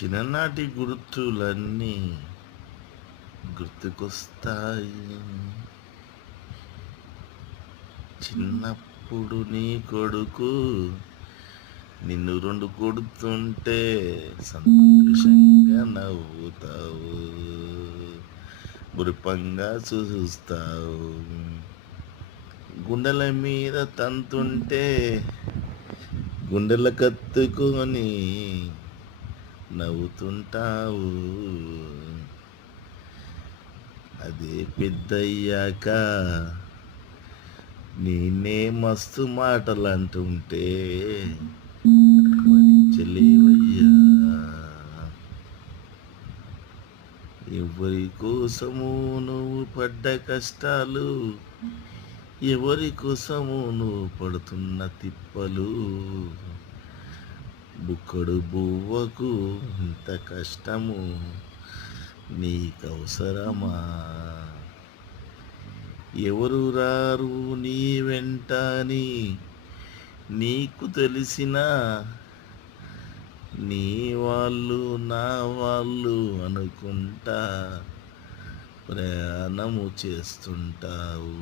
చిన్ననాటి గుర్తులన్నీ గుర్తుకొస్తాయి. చిన్నప్పుడు నీ కొడుకు నిన్ను 2 కొడుతుంటే సంతోషంగా నవ్వుతావు, మురిపంగా చూస్తావు. గుండెల మీద తంతుంటే గుండెల కత్తుకొని నవ్వుతుంటావు. అదే పెద్దయ్యాక నేనే మస్తు మాటలు అంటుంటే భరించలేవయ్యా. ఎవరి కోసము నువ్వు పడ్డ కష్టాలు, ఎవరి కోసము నువ్వు పడుతున్న తిప్పలు, బుక్కడు బువ్వకు ఇంత కష్టము నీకవసరమా? ఎవరు రారు నీ వెంటని నీకు తెలిసిన నీ వాళ్ళు నా వాళ్ళు అనుకుంటా ప్రయాణము చేస్తుంటావు.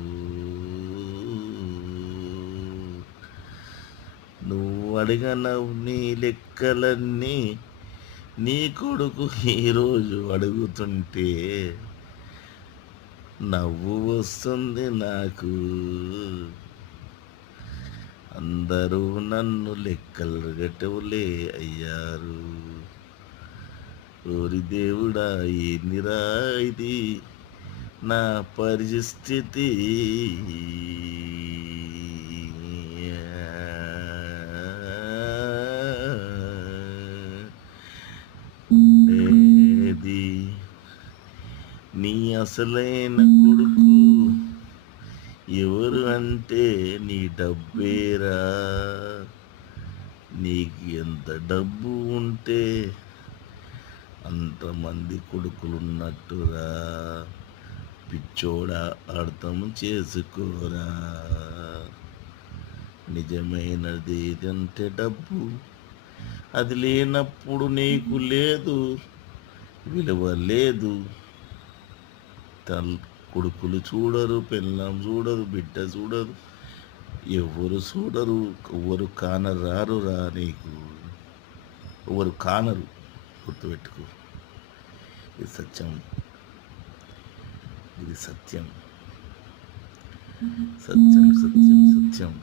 నువ్వు అడగనవు నీ లెక్కలన్నీ నీ కొడుకు ఈరోజు అడుగుతుంటే నవ్వు వస్తుంది నాకు. అందరూ నన్ను లెక్కలు గట్టవులే అయ్యారు. ఓరి దేవుడా ఏందిరా ఇది నా పరిస్థితి. నీ అసలైన కొడుకు ఎవరు అంటే నీ డబ్బేరా. నీకు ఎంత డబ్బు ఉంటే అంతమంది కొడుకులున్నట్టురా. పిచ్చోడా అర్థం చేసుకోరా. నిజమైనది ఏదంటే డబ్బు. అది లేనప్పుడు నీకు లేదు, విలువ లేదు. కొడుకులు చూడరు, పెళ్ళాం చూడరు, బిడ్డ చూడరు, ఎవరు చూడరు, ఎవరు కానరారురా నీకు. ఎవరు కానరు, గుర్తుపెట్టుకో. ఇది సత్యం, ఇది సత్యం, సత్యం సత్యం సత్యం.